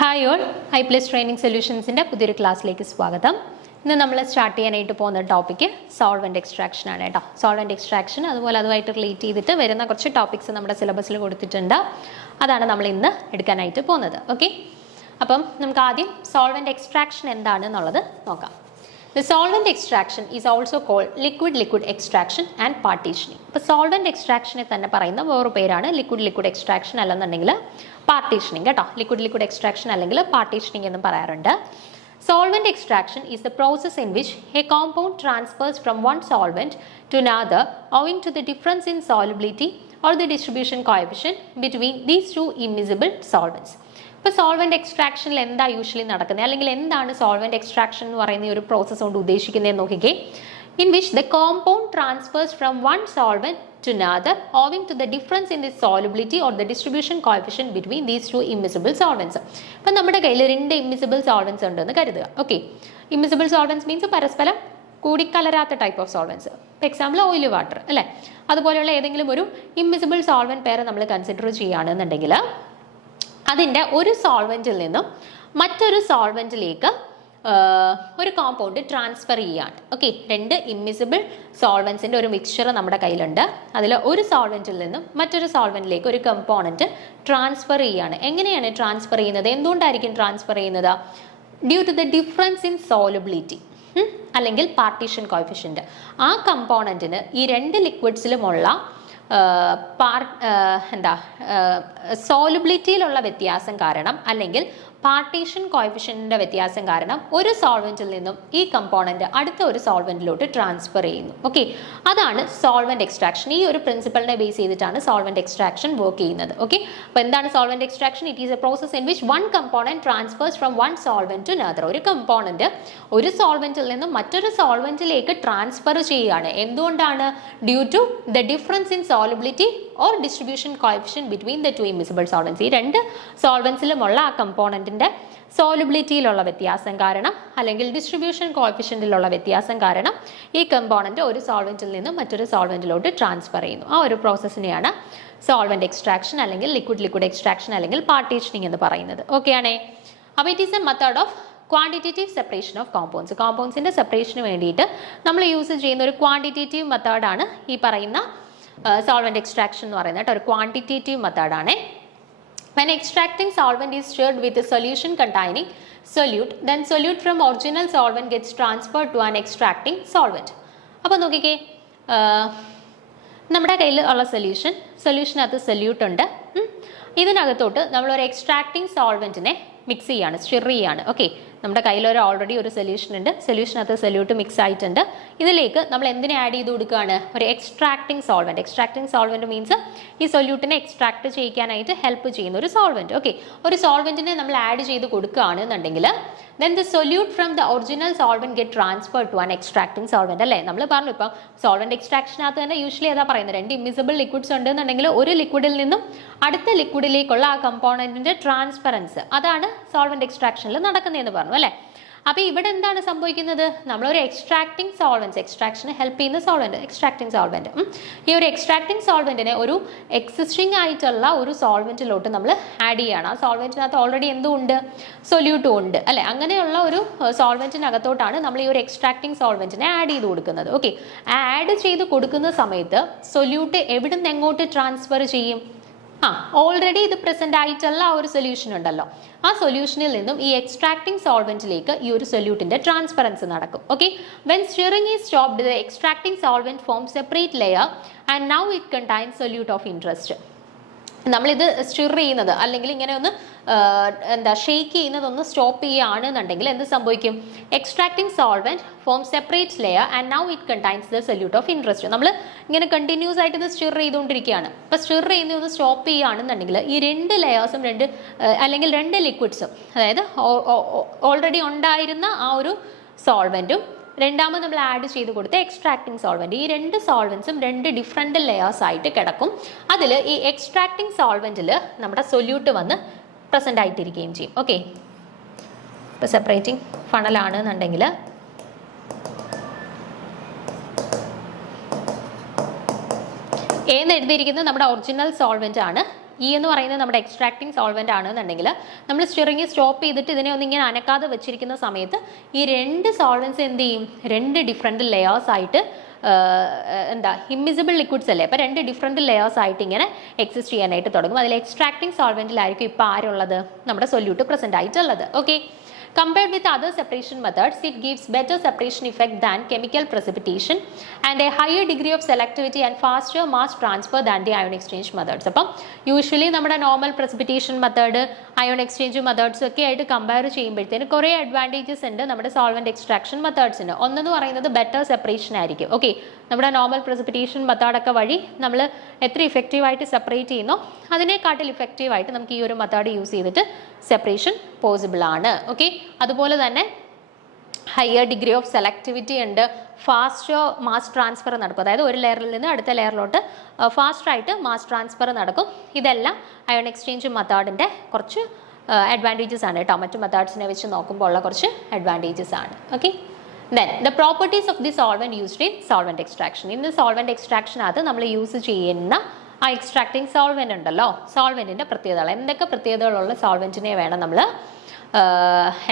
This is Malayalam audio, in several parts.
ഹായ് ഓൾ, I+ ട്രെയിനിങ് സൊല്യൂഷൻസിൻ്റെ പുതിയൊരു ക്ലാസ്സിലേക്ക് സ്വാഗതം. ഇന്ന് നമ്മൾ സ്റ്റാർട്ട് ചെയ്യാനായിട്ട് പോകുന്ന ടോപ്പിക്ക് സോൾവെൻറ്റ് എക്സ്ട്രാക്ഷൻ ആണ് കേട്ടോ. സോൾവെൻറ്റ് എക്സ്ട്രാക്ഷൻ അതുപോലെ അതുമായിട്ട് റിലേറ്റ് ചെയ്തിട്ട് വരുന്ന കുറച്ച് ടോപ്പിക്സ് നമ്മുടെ സിലബസിൽ കൊടുത്തിട്ടുണ്ട്. അതാണ് നമ്മൾ ഇന്ന് എടുക്കാനായിട്ട് പോകുന്നത്. ഓക്കെ, അപ്പം നമുക്ക് ആദ്യം സോൾവെൻറ്റ് എക്സ്ട്രാക്ഷൻ എന്താണെന്നുള്ളത് നോക്കാം. The solvent extraction is also called liquid extraction and partitioning. ഇപ്പോൾ സോൾവെൻറ്റ് എക്സ്ട്രാക്ഷനെ തന്നെ പറയുന്ന വേറൊരു പേരാണ് ലിക്വിഡ് എക്സ്ട്രാക്ഷൻ അല്ലെന്നുണ്ടെങ്കിൽ പാർട്ടീഷനിങ് കേട്ടോ. ലിക്വിഡ് എക്സ്ട്രാക്ഷൻ അല്ലെങ്കിൽ പാർട്ടീഷനിങ് എന്നും പറയാറുണ്ട്. Solvent extraction is the process in which a compound transfers from one solvent to another owing to the difference in solubility or the distribution coefficient between these two immiscible solvents. ഇപ്പോൾ സോൾവെൻറ്റ് എക്സ്ട്രാക്ഷനിൽ എന്താ യൂഷ്വലി നടക്കുന്നത്, അല്ലെങ്കിൽ എന്താണ് സോൾവെൻറ്റ് എക്സ്ട്രാക്ഷൻ എന്ന് പറയുന്ന ഒരു പ്രോസസ്സ് കൊണ്ട് ഉദ്ദേശിക്കുന്നതെന്ന് നോക്കിക്കേ. In which the compound transfers from one solvent to another owing to the difference in the solubility or the distribution coefficient between these two immiscible solvents. അപ്പം നമ്മുടെ കയ്യിൽ രണ്ട് ഇമ്മിസിബിൾ സോൾവെൻറ്റ്സ് ഉണ്ടെന്ന് കരുതുക. ഓക്കെ, ഇമ്മിസിബിൾ സോൾവെൻറ്റ്സ് മീൻസ് പരസ്പരം കൂടിക്കലരാത്ത ടൈപ്പ് ഓഫ് സോൾവെൻറ്റ്സ്. ഇപ്പോൾ എക്സാമ്പിൾ ഓയിൽ വാട്ടർ അല്ലേ, അതുപോലെയുള്ള ഏതെങ്കിലും ഒരു ഇമ്മിസിബിൾ സോൾവെൻറ്റ് പേരെ നമ്മൾ കൺസിഡർ ചെയ്യുകയാണെന്നുണ്ടെങ്കിൽ അതിൻ്റെ ഒരു സോൾവെൻറ്റിൽ നിന്നും മറ്റൊരു സോൾവെൻറ്റിലേക്ക് ഒരു കോമ്പൗണ്ട് ട്രാൻസ്ഫർ ചെയ്യുകയാണ്. ഓക്കെ, രണ്ട് ഇമ്മിസിബിൾ സോൾവെൻസിൻ്റെ ഒരു മിക്സ്ചർ നമ്മുടെ കയ്യിലുണ്ട്. അതിൽ ഒരു സോൾവെൻറ്റിൽ നിന്നും മറ്റൊരു സോൾവെൻറ്റിലേക്ക് ഒരു കമ്പോണൻറ്റ് ട്രാൻസ്ഫർ ചെയ്യുകയാണ്. എങ്ങനെയാണ് ട്രാൻസ്ഫർ ചെയ്യുന്നത്, എന്തുകൊണ്ടായിരിക്കും ട്രാൻസ്ഫർ ചെയ്യുന്നത്? Due to the difference in solubility അല്ലെങ്കിൽ പാർട്ടീഷൻ കോഎഫിഷ്യൻറ്റ്. ആ കമ്പോണൻറ്റിന് ഈ രണ്ട് ലിക്വിഡ്സിലുമുള്ള സോലബിലിറ്റിയിലുള്ള വ്യത്യാസം കാരണം അല്ലെങ്കിൽ പാർട്ടീഷൻ കോഎഫിഷ്യൻറ്റിൻ്റെ വ്യത്യാസം കാരണം ഒരു സോൾവെൻറ്റിൽ നിന്നും ഈ കമ്പോണൻറ്റ് അടുത്ത ഒരു സോൾവെൻറ്റിലോട്ട് ട്രാൻസ്ഫർ ചെയ്യുന്നു. ഓക്കെ, അതാണ് സോൾവെൻറ്റ് എക്സ്ട്രാക്ഷൻ. ഈ ഒരു പ്രിൻസിപ്പളിനെ ബേസ് ചെയ്തിട്ടാണ് സോൾവെൻറ്റ് എക്സ്ട്രാക്ഷൻ വർക്ക് ചെയ്യുന്നത്. ഓക്കെ, അപ്പോൾ എന്താണ് solvent extraction? It is a process in which one component transfers from one solvent to another. ഒരു കമ്പോണൻറ്റ് ഒരു സോൾവെൻറ്റിൽ നിന്നും മറ്റൊരു സോൾവെൻറ്റിലേക്ക് ട്രാൻസ്ഫർ ചെയ്യുകയാണ്. എന്തുകൊണ്ടാണ്? Due to the difference in solubility or distribution coefficient between the two immiscible solvents. ഈ രണ്ട് സോൾവെൻസിലുമുള്ള ആ കമ്പോണൻറ്റിൻ്റെ സോലബിലിറ്റിയിലുള്ള വ്യത്യാസം കാരണം അല്ലെങ്കിൽ ഡിസ്ട്രിബ്യൂഷൻ കോഎഫിഷ്യൻറ്റിലുള്ള വ്യത്യാസം കാരണം ഈ കമ്പോണൻറ്റ് ഒരു സോൾവെൻറ്റിൽ നിന്നും മറ്റൊരു സോൾവെൻറ്റിലോട്ട് ട്രാൻസ്ഫർ ചെയ്യുന്നു. ആ ഒരു പ്രോസസ്സിനെയാണ് സോൾവെൻറ്റ് എക്സ്ട്രാക്ഷൻ അല്ലെങ്കിൽ ലിക്വിഡ് എക്സ്ട്രാക്ഷൻ അല്ലെങ്കിൽ പാർട്ടീഷനിങ് എന്ന് പറയുന്നത്. ഓക്കെ ആണേ. അപ്പോൾ it is a method of quantitative separation of compounds. കോമ്പൗണ്ട്സിൻ്റെ സെപ്പറേഷന് വേണ്ടിയിട്ട് നമ്മൾ യൂസ് ചെയ്യുന്ന ഒരു ക്വാണ്ടിറ്റേറ്റീവ് മെത്തേഡാണ് ഈ പറയുന്ന സോൾവെൻറ്റ് എക്സ്ട്രാക്ഷൻ എന്ന് പറയുന്നത് കേട്ടോ. ഒരു ക്വാണ്ടിറ്റേറ്റീവ് മെത്തേഡാണ്. When extracting solvent is stirred with a solution containing solute, then solute from original solvent gets transferred to an extracting solvent. അപ്പോൾ നോക്കിക്കേ, നമ്മുടെ കയ്യിൽ ഉള്ള സൊല്യൂഷനകത്ത് സൊല്യൂട്ട് ഉണ്ട്. ഇതിനകത്തോട്ട് നമ്മളൊരു എക്സ്ട്രാക്റ്റിംഗ് സോൾവെൻറ്റിനെ മിക്സ് ചെയ്യാണ്, സ്റ്റിർ ചെയ്യാണ്. ഓക്കെ, നമ്മുടെ കയ്യിൽ ഓൾറെഡി ഒരു സൊല്യൂഷൻ ഉണ്ട്. സൊല്യൂഷനകത്ത് സൊല്യൂട്ട് മിക്സ് ആയിട്ടുണ്ട്. ഇതിലേക്ക് നമ്മൾ എന്തിനെ ആഡ് ചെയ്ത് കൊടുക്കുകയാണ്? ഒരു extracting solvent. Extracting solvent means ഈ സൊല്യൂട്ടിനെ എക്സ്ട്രാക്ട് ചെയ്യിക്കാനായിട്ട് ഹെൽപ്പ് ചെയ്യുന്ന ഒരു സോൾവെൻറ്റ്. ഓക്കെ, ഒരു സോൾവെൻറ്റിനെ നമ്മൾ ആഡ് ചെയ്ത് കൊടുക്കുകയാണെന്നുണ്ടെങ്കിൽ then the solute from the original solvent get transferred to an extracting solvent. അല്ലേ, നമ്മൾ പറഞ്ഞു ഇപ്പോൾ സോൾവെൻറ്റ് എക്സ്ട്രാക്ഷനകത്ത് തന്നെ യൂഷ്വലി ഏതാ പറയുന്നത്, രണ്ട് ഇമ്മിസിബിൾ ലിക്വിഡ്സ് ഉണ്ടെന്നുണ്ടെങ്കിൽ ഒരു ലിക്വിഡിൽ നിന്നും അടുത്ത ലിക്വിഡിലേക്കുള്ള ആ കമ്പോണൻറ്റിൻ്റെ ട്രാൻസ്ഫറൻസ്, അതാണ് സോൾവെൻറ്റ് എക്സ്ട്രാക്ഷനിൽ നടക്കുന്നതെന്ന് പറഞ്ഞു അല്ലേ. അപ്പോൾ ഇവിടെ എന്താണ് സംഭവിക്കുന്നത്? നമ്മളൊരു എക്സ്ട്രാക്റ്റിംഗ് സോൾവെൻറ്റ്സ്, എക്സ്ട്രാക്ഷന് ഹെൽപ്പ് ചെയ്യുന്ന സോൾവെൻറ്റ്, എക്സ്ട്രാക്റ്റിംഗ് സോൾവെൻറ്റ്, ഈ ഒരു എക്സ്ട്രാക്റ്റിംഗ് സോൾവെൻറ്റിനെ ഒരു എക്സിസ്റ്റിംഗ് ആയിട്ടുള്ള ഒരു സോൾവെൻറ്റിലോട്ട് നമ്മൾ ആഡ് ചെയ്യണം. ആ സോൾവെൻറ്റിനകത്ത് ഓൾറെഡി എന്തുണ്ട്? സൊല്യൂട്ടും ഉണ്ട് അല്ലേ. അങ്ങനെയുള്ള ഒരു സോൾവെൻറ്റിനകത്തോട്ടാണ് നമ്മൾ ഈ ഒരു എക്സ്ട്രാക്റ്റിംഗ് സോൾവെൻറ്റിനെ ആഡ് ചെയ്ത് കൊടുക്കുന്നത്. ഓക്കെ, ആഡ് ചെയ്ത് കൊടുക്കുന്ന സമയത്ത് സൊല്യൂട്ട് എവിടെ നിന്ന് എങ്ങോട്ട് ട്രാൻസ്ഫർ ചെയ്യും? ഓൾറെഡി ഇത് പ്രസന്റ് ആയിട്ടുള്ള ആ ഒരു സൊല്യൂഷൻ ഉണ്ടല്ലോ, ആ സൊല്യൂഷനിൽ നിന്നും ഈ എക്സ്ട്രാക്റ്റിംഗ് സോൾവെന്റിലേക്ക് ഈ ഒരു സൊല്യൂട്ടിന്റെ ട്രാൻസ്ഫറൻസ് നടക്കും. Okay, when stirring is stopped the extracting solvent form separate layer and now it contains solute of interest. നമ്മളിത് സ്റ്റിർ ചെയ്യുന്നത് അല്ലെങ്കിൽ ഇങ്ങനെ ഒന്ന് ഷെയ്ക്ക് ചെയ്യുന്നതൊന്ന് സ്റ്റോപ്പ് ചെയ്യുകയാണെന്നുണ്ടെങ്കിൽ എന്ത് സംഭവിക്കും? Extracting solvent form separate layer and now it contains the solute of interest. നമ്മൾ ഇങ്ങനെ കണ്ടിന്യൂസ് ആയിട്ട് ഇത് സ്റ്റിർ ചെയ്തുകൊണ്ടിരിക്കുകയാണ്. ഇപ്പോൾ സ്റ്റിർ ചെയ്യുന്നതൊന്ന് സ്റ്റോപ്പ് ചെയ്യുകയാണെന്നുണ്ടെങ്കിൽ ഈ രണ്ട് ലെയേഴ്സും അല്ലെങ്കിൽ രണ്ട് ലിക്വിഡ്സും, അതായത് ഓൾറെഡി ഉണ്ടായിരുന്ന ആ ഒരു സോൾവെൻറ്റും രണ്ടാമത് നമ്മൾ ആഡ് ചെയ്ത് കൊടുത്ത എക്സ്ട്രാക്റ്റിംഗ് സോൾവെൻറ്റ്, ഈ രണ്ട് സോൾവെൻറ്റ്സും രണ്ട് ഡിഫറെൻറ്റ് ലെയേഴ്സ് ആയിട്ട് കിടക്കും. അതിൽ ഈ എക്സ്ട്രാക്റ്റിംഗ് സോൾവെൻറ്റിൽ നമ്മുടെ സൊല്യൂട്ട് വന്ന് പ്രസൻ്റ് ആയിട്ടിരിക്കുകയും ചെയ്യും. ഓക്കെ, ഇപ്പോൾ സെപ്പറേറ്റിംഗ് ഫണലാണെന്നുണ്ടെങ്കിൽ എന്ന് എഴുതിയിരിക്കുന്നത് നമ്മുടെ ഒറിജിനൽ സോൾവെൻ്റ് ആണ്. ഈ എന്ന് പറയുന്നത് നമ്മുടെ എക്സ്ട്രാക്ടിങ് സോൾവെന്റ് ആണെന്നുണ്ടെങ്കിൽ നമ്മൾ സ്റ്റിറിങ് സ്റ്റോപ്പ് ചെയ്തിട്ട് ഇതിനെ ഒന്ന് ഇങ്ങനെ അനക്കാതെ വെച്ചിരിക്കുന്ന സമയത്ത് ഈ രണ്ട് സോൾവെന്റ്സ് എന്ത് ചെയ്യും, രണ്ട് ഡിഫറെൻറ്റ് ലെയേഴ്സ് ആയിട്ട് എന്താ ഇമ്മിസിബിൾ ലിക്വിഡ്സ് അല്ലേ, അപ്പോൾ രണ്ട് ഡിഫറെൻറ്റ് ലെയേഴ്സ് ആയിട്ട് ഇങ്ങനെ എക്സിസ്റ്റ് ചെയ്യാനായിട്ട് തുടങ്ങും. അതിൽ എക്സ്ട്രാക്ടിങ് സോൾവെന്റിലായിരിക്കും ഇപ്പോൾ ആരുള്ളത്, നമ്മുടെ സൊല്യൂട്ട് പ്രസന്റ് ആയിട്ടുള്ളത്. Okay, compared with other separation methods, it gives better separation effect than chemical precipitation and a higher degree of selectivity and faster mass transfer than the ion exchange methods. അപ്പം യൂഷ്വലി നമ്മുടെ normal precipitation method, ion exchange methods ഒക്കെ ആയിട്ട് കമ്പയർ ചെയ്യുമ്പോഴത്തേന് കുറേ അഡ്വാൻറ്റേജസ് ഉണ്ട് നമ്മുടെ സോൾവെന്റ് എക്സ്ട്രാക്ഷൻ മെത്തേഡ്സിന്. ഒന്നെന്ന് പറയുന്നത് ബെറ്റർ സെപ്പറേഷൻ ആയിരിക്കും. ഓക്കെ, നമ്മുടെ നോർമൽ precipitation മെത്തേഡൊക്കെ വഴി നമ്മൾ എത്ര ഇഫക്റ്റീവായിട്ട് സെപ്പറേറ്റ് ചെയ്യുന്നോ അതിനെക്കാട്ടിൽ ഇഫക്റ്റീവായിട്ട് നമുക്ക് ഈ ഒരു മെത്തേഡ് യൂസ് ചെയ്തിട്ട് സെപ്പറേഷൻ പോസിബിൾ ആണ്. ഓക്കെ, അതുപോലെ തന്നെ ഹയർ ഡിഗ്രി ഓഫ് സെലക്ടിവിറ്റി ഉണ്ട്, ഫാസ്റ്റ് മാസ് ട്രാൻസ്ഫർ നടക്കും. അതായത് ഒരു ലെയറിൽ നിന്ന് അടുത്ത ലെയറിലോട്ട് ഫാസ്റ്റായിട്ട് മാസ് ട്രാൻസ്ഫർ നടക്കും. ഇതെല്ലാം അയോൺ എക്സ്ചേഞ്ച് മെത്തേഡിൻ്റെ കുറച്ച് അഡ്വാൻറ്റേജസ് ആണ് കേട്ടോ, മറ്റു മെത്തേഡ്സിനെ വെച്ച് നോക്കുമ്പോൾ ഉള്ള കുറച്ച് അഡ്വാൻറ്റേജസ് ആണ്. Okay, then the properties of the solvent used in solvent extraction. In the solvent extraction അത് നമ്മൾ യൂസ് ചെയ്യുന്ന ആ എക്സ്ട്രാക്ടിങ് സോൾവെന്റ് ഉണ്ടല്ലോ, സോൾവെന്റിന്റെ പ്രത്യേകതകൾ, എന്തൊക്കെ പ്രത്യേകതകളുള്ള സോൾവെന്റിനെ വേണം നമ്മൾ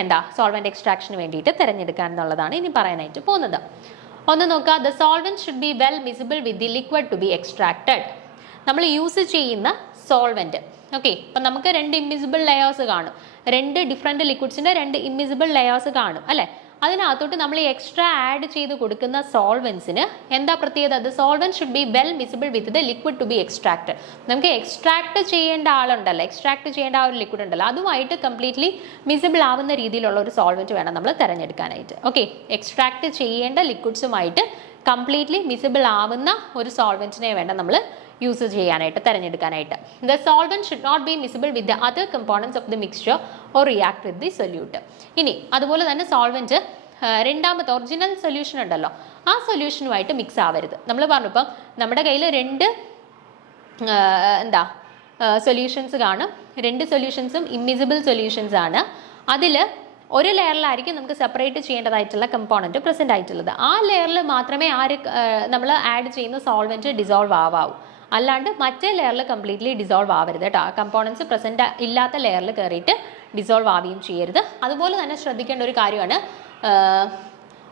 എന്താ സോൾവെന്റ് എക്സ്ട്രാക്ഷന് വേണ്ടിയിട്ട് തിരഞ്ഞെടുക്കാൻ എന്നുള്ളതാണ് ഇനി പറയാനായിട്ട് പോകുന്നത്. ഒന്ന് നോക്കുക, the solvent should be well miscible with the liquid to be extracted. നമ്മൾ യൂസ് ചെയ്യുന്ന സോൾവെന്റ്, ഓക്കെ, അപ്പം നമുക്ക് രണ്ട് ഇമ്മിസിബിൾ ലെയേഴ്സ് കാണും, രണ്ട് ഡിഫറെൻറ്റ് ലിക്വിഡ്സിൻ്റെ രണ്ട് ഇമ്മിസിബിൾ ലെയേഴ്സ് കാണും അല്ലേ. അതിനകത്തോട്ട് നമ്മൾ എക്സ്ട്രാ ആഡ് ചെയ്ത് കൊടുക്കുന്ന സോൾവെന്റ്സിന് എന്താ പ്രത്യേകത, the solvent should be well miscible with the liquid to be extracted. നമുക്ക് എക്സ്ട്രാക്ട് ചെയ്യേണ്ട ആളുണ്ടല്ലോ, എക്സ്ട്രാക്ട് ചെയ്യേണ്ട ആ ഒരു ലിക്വിഡ് ഉണ്ടല്ലോ, അതുമായിട്ട് കംപ്ലീറ്റ്ലി മിസിബിൾ ആവുന്ന രീതിയിലുള്ള ഒരു സോൾവെന്റ് വേണം നമ്മൾ തിരഞ്ഞെടുക്കാനായിട്ട്. ഓക്കെ, എക്സ്ട്രാക്ട് ചെയ്യേണ്ട ലിക്വിഡ്സുമായിട്ട് കംപ്ലീറ്റ്ലി മിസിബിൾ ആവുന്ന ഒരു സോൾവെന്റിനെ വേണം നമ്മൾ യൂസ് ചെയ്യാനായിട്ട് തിരഞ്ഞെടുക്കാനായിട്ട്. The solvent should not be miscible with the other components of the mixture or react with the solute. ഇനി അതുപോലെ തന്നെ സോൾവെന്റ് രണ്ടാമത്തെ ഒറിജിനൽ സൊല്യൂഷൻ ഉണ്ടല്ലോ, ആ സൊല്യൂഷനുമായിട്ട് മിക്സ് ആവരുത്. നമ്മൾ പറഞ്ഞു ഇപ്പം നമ്മുടെ കയ്യിൽ രണ്ട് എന്താ സൊല്യൂഷൻസ് കാണും, രണ്ട് സൊല്യൂഷൻസും ഇമ്മിസിബിൾ സൊല്യൂഷൻസ് ആണ്. അതിൽ ഒരു ലെയറിലായിരിക്കും നമുക്ക് സെപ്പറേറ്റ് ചെയ്യേണ്ടതായിട്ടുള്ള കമ്പോണൻറ്റ് പ്രസൻ്റ് ആയിട്ടുള്ളത്. ആ ലെയറിൽ മാത്രമേ നമ്മൾ ആഡ് ചെയ്യുന്ന സോൾവെൻറ്റ് ഡിസോൾവ് ആവാവൂ, അല്ലാണ്ട് മറ്റേ ലെയറിൽ കംപ്ലീറ്റ്ലി ഡിസോൾവ് ആവരുത് കേട്ടോ. കമ്പോണൻസ് പ്രസൻറ്റ് ഇല്ലാത്ത ലെയറിൽ കയറിയിട്ട് ഡിസോൾവ് ആവുകയും ചെയ്യരുത്. അതുപോലെ തന്നെ ശ്രദ്ധിക്കേണ്ട ഒരു കാര്യമാണ്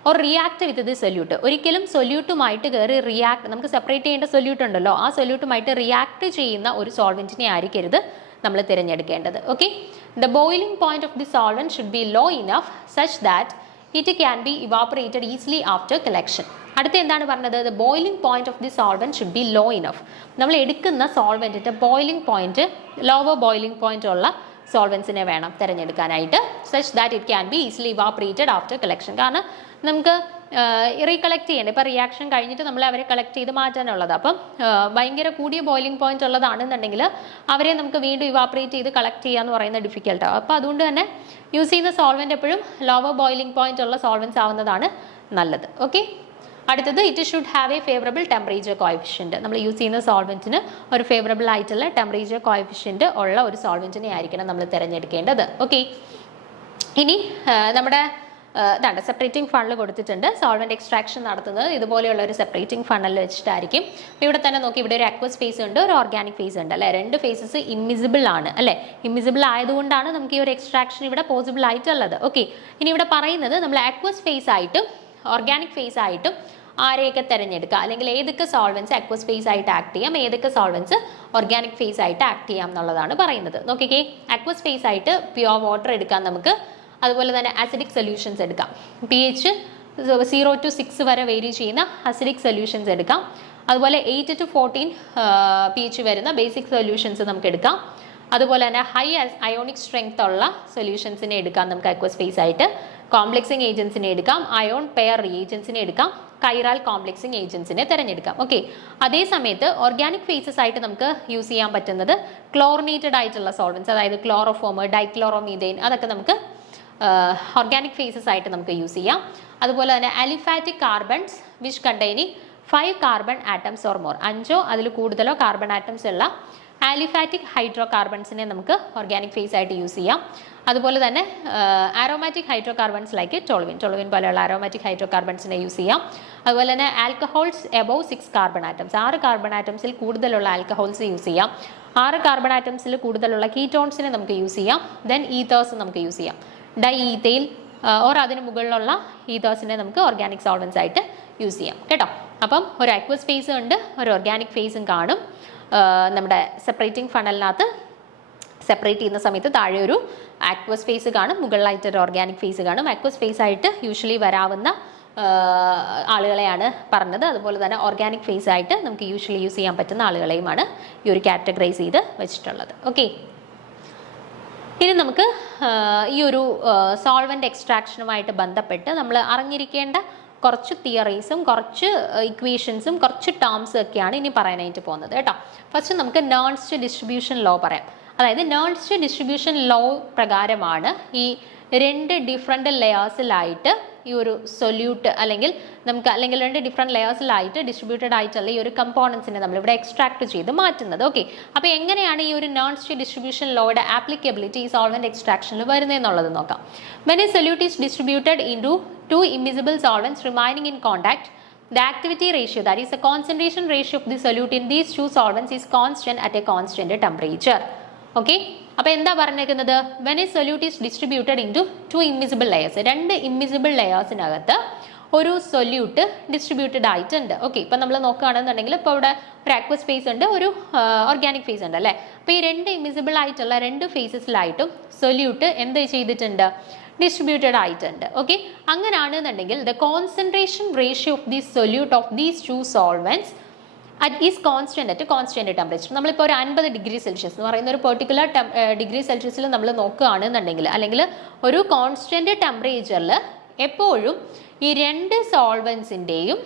or react with the solute. ഒരിക്കലും സൊല്യൂട്ടുമായിട്ട് കയറി നമുക്ക് സെപ്പറേറ്റ് ചെയ്യേണ്ട സൊല്യൂട്ട് ഉണ്ടല്ലോ, ആ സൊല്യൂട്ടുമായിട്ട് റിയാക്ട് ചെയ്യുന്ന ഒരു സോൾവെൻറ്റിനെ ആയിരിക്കരുത് നമ്മൾ തിരഞ്ഞെടുക്കേണ്ടത്. Okay, the boiling point of the solvent should be low enough such that it can be evaporated easily after collection. അടുത്ത എന്താണ് പറഞ്ഞത്, the boiling point of the solvent should be low enough. നമ്മൾ എടുക്കുന്ന സോൾവെന്റിന്റെ boiling point lower boiling point ഉള്ള സോൾവെന്റ്സിനെ വേണം തിരഞ്ഞെടുക്കാനായിട്ട്. Such that it can be easily evaporated after collection. കാരണം നമുക്ക് റീകളക്ട് ചെയ്യേണ്ടത്, ഇപ്പോൾ റിയാക്ഷൻ കഴിഞ്ഞിട്ട് നമ്മൾ അവരെ കളക്ട് ചെയ്ത് മാറ്റാനുള്ളത്. അപ്പം ഭയങ്കര കൂടിയ ബോയിലിംഗ് പോയിന്റ് ഉള്ളതാണെന്നുണ്ടെങ്കിൽ അവരെ നമുക്ക് വീണ്ടും ഇവാപ്പറേറ്റ് ചെയ്ത് കളക്ട് ചെയ്യുക എന്ന് പറയുന്നത് ഡിഫിക്കൽട്ടാണ്. അപ്പോൾ അതുകൊണ്ട് തന്നെ യൂസ് ചെയ്യുന്ന സോൾവെന്റ് എപ്പോഴും ലോവർ ബോയിലിംഗ് പോയിന്റ് ഉള്ള സോൾവെന്റ്സ് ആവുന്നതാണ് നല്ലത്. ഓക്കെ, അടുത്തത് it should have A favourable temperature coefficient. നമ്മൾ യൂസ് ചെയ്യുന്ന സോൾവെന്റിന് ഒരു ഫേവറബിൾ ആയിട്ടുള്ള ടെമ്പറേച്ചർ കോഎഫിഷ്യൻറ്റ് ഉള്ള ഒരു സോൾവെന്റിനെ ആയിരിക്കണം നമ്മൾ തിരഞ്ഞെടുക്കേണ്ടത്. ഓക്കെ, ഇനി നമ്മുടെ ഇതാണ് സെപ്പറേറ്റിംഗ് ഫണൽ കൊടുത്തിട്ടുണ്ട്. സോൾവെന്റ് എക്സ്ട്രാക്ഷൻ നടത്തുന്നത് ഇതുപോലെയുള്ള ഒരു സെപ്പറേറ്റിംഗ് ഫണൽ വെച്ചിട്ടായിരിക്കും. ഇവിടെ തന്നെ നോക്കി, ഇവിടെ ഒരു അക്വസ് ഫേസ് ഉണ്ട്, ഒരു ഓർഗാനിക് ഫേസ് ഉണ്ട് അല്ലേ. രണ്ട് ഫേസസ് ഇമ്മിസിബിൾ ആണ് അല്ലേ. ഇമ്മിസിബിൾ ആയതുകൊണ്ടാണ് നമുക്ക് ഈ ഒരു എക്സ്ട്രാക്ഷൻ ഇവിടെ പോസിബിൾ ആയിട്ടുള്ളത്. ഓക്കെ, ഇനി ഇവിടെ പറയുന്നത് നമ്മൾ അക്വസ് ഫേസ് ആയിട്ടും ഓർഗാനിക് ഫേസ് ആയിട്ടും ആരെയൊക്കെ തിരഞ്ഞെടുക്കുക, അല്ലെങ്കിൽ ഏതൊക്കെ സോൾവെന്റ്സ് അക്വസ് ഫേസ് ആയിട്ട് ആക്ട് ചെയ്യാം, ഏതൊക്കെ സോൾവെന്റ്സ് ഓർഗാനിക് ഫേസ് ആയിട്ട് ആക്ട് ചെയ്യാം എന്നുള്ളതാണ് പറയുന്നത്. നോക്കിക്കേ, അക്വസ് ഫേസ് ആയിട്ട് പ്യുവർ വാട്ടർ എടുക്കാം നമുക്ക്, അതുപോലെ തന്നെ അസിഡിക് സൊല്യൂഷൻസ് എടുക്കാം. pH 0 to 6 വരെ വേരി ചെയ്യുന്ന അസിഡിക് സൊല്യൂഷൻസ് എടുക്കാം. അതുപോലെ 8 to 14 pH വരുന്ന ബേസിക് സൊല്യൂഷൻസ് നമുക്ക് എടുക്കാം. അതുപോലെ തന്നെ ഹൈ അയോണിക് സ്ട്രെങ്ത് ഉള്ള സൊല്യൂഷൻസിനെ എടുക്കാം നമുക്ക് അക്വസ് ഫേസ് ആയിട്ട്. കോംപ്ലക്സിങ് ഏജൻസിനെ എടുക്കാം, അയോൺ പെയർ റിയേജൻസിനെ എടുക്കാം, കൈറാൽ കോംപ്ലക്സിങ് ഏജൻസിനെ തിരഞ്ഞെടുക്കാം. ഓക്കെ, അതേ സമയത്ത് ഓർഗാനിക് ഫേസസ് ആയിട്ട് നമുക്ക് യൂസ് ചെയ്യാൻ പറ്റുന്നത് ക്ലോറിനേറ്റഡ് ആയിട്ടുള്ള സോൾവെന്റ്സ്, അതായത് ക്ലോറോഫോം, ഡൈക്ലോറോമീഥെയ്ൻ, അതൊക്കെ നമുക്ക് ഓർഗാനിക് ഫേസസ് ആയിട്ട് നമുക്ക് യൂസ് ചെയ്യാം. അതുപോലെ തന്നെ aliphatic carbons which containing 5 carbon atoms or more, 5 അതിൽ കൂടുതലോ കാർബൺ ആറ്റംസ് ഉള്ള ആലിഫാറ്റിക് ഹൈഡ്രോ കാർബൺസിനെ നമുക്ക് ഓർഗാനിക് ഫേസ് ആയിട്ട് യൂസ് ചെയ്യാം. അതുപോലെ തന്നെ aromatic hydrocarbons like toluene പോലെയുള്ള ആരോമാറ്റിക് ഹൈഡ്രോ കാർബൺസിനെ യൂസ് ചെയ്യാം. അതുപോലെ തന്നെ alcohols above 6 carbon atoms, 6 carbon ആറ്റംസിൽ കൂടുതലുള്ള ആൽക്കഹോൾസ് യൂസ് ചെയ്യാം. 6 കാർബൺ ആറ്റംസിൽ കൂടുതലുള്ള കീറ്റോൺസിനെ നമുക്ക് യൂസ് ചെയ്യാം. ദെൻ ഈതേഴ്സ് നമുക്ക് യൂസ് ചെയ്യാം. ഡൈ ഈതൈൽ ഓർ അതിന് മുകളിലുള്ള ഈതേഴ്സിനെ നമുക്ക് ഓർഗാനിക് സോൾവൻസ് ആയിട്ട് യൂസ് ചെയ്യാം കേട്ടോ. അപ്പം ഒരു അക്വസ് ഫേസും ഉണ്ട്, ഒരു ഓർഗാനിക് ഫേസും കാണും. നമ്മുടെ സെപ്പറേറ്റിംഗ് ഫണലിനകത്ത് സെപ്പറേറ്റ് ചെയ്യുന്ന സമയത്ത് താഴെ ഒരു ആക്വസ് ഫേസ് കാണും, മുകളിലായിട്ട് ഒരു ഓർഗാനിക് ഫേസ് കാണും. ആക്വസ് ഫേസ് ആയിട്ട് യൂഷ്വലി വരാവുന്ന ആളുകളെയാണ് പറഞ്ഞത്. അതുപോലെ തന്നെ ഓർഗാനിക് ഫേസ് ആയിട്ട് നമുക്ക് യൂഷ്വലി യൂസ് ചെയ്യാൻ പറ്റുന്ന ആളുകളെയുമാണ് ഈ ഒരു കാറ്റഗറൈസ് ചെയ്ത് വെച്ചിട്ടുള്ളത്. ഓക്കെ, ഇനി നമുക്ക് ഈ ഒരു സോൾവെന്റ് എക്സ്ട്രാക്ഷനുമായിട്ട് ബന്ധപ്പെട്ട് നമ്മൾ അറിഞ്ഞിരിക്കേണ്ട കുറച്ച് തിയറീസും കുറച്ച് ഇക്വേഷൻസും കുറച്ച് ടേംസും ഒക്കെയാണ് ഇനി പറയാനായിട്ട് പോകുന്നത് കേട്ടോ. ഫസ്റ്റ് നമുക്ക് നേൺസ്റ്റ് ഡിസ്ട്രിബ്യൂഷൻ ലോ പറയാം. അതായത് നേൺസ്റ്റ് ഡിസ്ട്രിബ്യൂഷൻ ലോ പ്രകാരമാണ് ഈ 2 ഡിഫറെൻ്റ് ലെയേഴ്സിലായിട്ട് ഈ ഒരു സൊല്യൂട്ട് അല്ലെങ്കിൽ 2 ഡിഫറെൻറ്റ് ലെയേഴ്സിലായിട്ട് ഡിസ്ട്രിബ്യൂട്ടഡ് ആയിട്ടുള്ള ഈ ഒരു കമ്പോണൻസിനെ നമ്മളിവിടെ എക്സ്ട്രാക്ട് ചെയ്ത് മാറ്റുന്നത്. ഓക്കെ, അപ്പോൾ എങ്ങനെയാണ് ഈ ഒരു നേൺസ്റ്റ് ഡിസ്ട്രിബ്യൂഷൻ ലോയുടെ ആപ്ലിക്കബിലിറ്റി ഈ സോൾവെന്റ് എക്സ്ട്രാക്ഷനിൽ വരുന്നതെന്നുള്ളത് നോക്കാം. When a solute is distributed into 2 immiscible solvents remaining in contact, the activity ratio, that is the concentration ratio of the solute in these 2 solvents, is constant at a constant temperature. Okay, അപ്പോൾ എന്താ പറഞ്ഞേക്കുന്നത്? when a solute is distributed into 2 immiscible layers, 2 immiscible ലെയേഴ്സിനകത്ത് ഒരു സൊല്യൂട്ട് ഡിസ്ട്രിബ്യൂട്ടഡ് ആയിട്ടുണ്ട്. ഓക്കെ, ഇപ്പം നമ്മൾ നോക്കുകയാണെന്നുണ്ടെങ്കിൽ ഇപ്പോൾ ഇവിടെ ഒരു ആക്വസ് ഫേസ് ഉണ്ട്, ഒരു ഓർഗാനിക് ഫേസ് ഉണ്ട് അല്ലേ. അപ്പോൾ ഈ 2 ഇമ്മിസിബിൾ ആയിട്ടുള്ള 2 ഫേസസിലായിട്ടും സൊല്യൂട്ട് എന്ത് ചെയ്തിട്ടുണ്ട്? ഡിസ്ട്രിബ്യൂട്ടഡ് ആയിട്ടുണ്ട്. ഓക്കെ, അങ്ങനെയാണെന്നുണ്ടെങ്കിൽ the concentration ratio of the solute of these 2 solvents is constant at constant temperature. നമ്മളിപ്പോൾ ഒരു 50 ഡിഗ്രി സെൽഷ്യസ് എന്ന് പറയുന്ന ഒരു പെർട്ടിക്കുലർ ഡിഗ്രി സെൽഷ്യസിൽ നമ്മൾ നോക്കുകയാണെന്നുണ്ടെങ്കിൽ അല്ലെങ്കിൽ ഒരു കോൺസ്റ്റന്റ് ടെമ്പറേച്ചറിൽ എപ്പോഴും ഈ 2 സോൾവെൻസിൻ്റെയും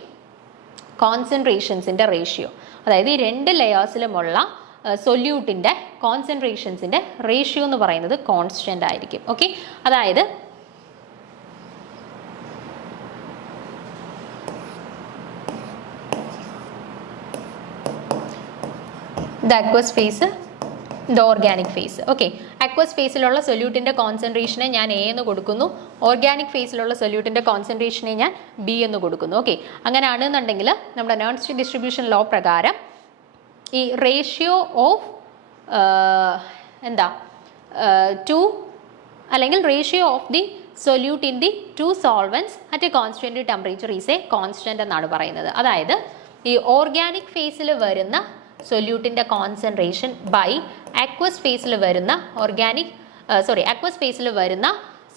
കോൺസെൻട്രേഷൻസിൻ്റെ റേഷ്യോ, അതായത് ഈ 2 ലെയേഴ്സിലുമുള്ള സൊല്യൂട്ടിൻ്റെ കോൺസെൻട്രേഷൻസിൻ്റെ റേഷ്യോ എന്ന് പറയുന്നത് കോൺസ്റ്റന്റ് ആയിരിക്കും. ഓക്കെ, അതായത് the aqueous phase, the organic phase. Okay, aqueous ഫേസിലുള്ള സൊല്യൂട്ടിൻ്റെ കോൺസെൻട്രേഷനെ ഞാൻ എ എന്ന് കൊടുക്കുന്നു, ഓർഗാനിക് ഫേസിലുള്ള സൊല്യൂട്ടിൻ്റെ കോൺസെൻട്രേഷനെ ഞാൻ ബി എന്ന് കൊടുക്കുന്നു. ഓക്കെ, അങ്ങനെയാണെന്നുണ്ടെങ്കിൽ നമ്മുടെ നേൺസ്റ്റ് ഡിസ്ട്രിബ്യൂഷൻ ലോ പ്രകാരം ഈ റേഷ്യോ ഓഫ് ടു അല്ലെങ്കിൽ ratio of the solute in the 2 solvents at a constant temperature is a constant എന്നാണ് പറയുന്നത്. അതായത് ഈ ഓർഗാനിക് ഫേസിൽ വരുന്ന സൊല്യൂട്ടിൻ്റെ കോൺസെൻട്രേഷൻ ബൈ അക്വസ് ഫേസിൽ വരുന്ന അക്വസ് ഫേസിൽ വരുന്ന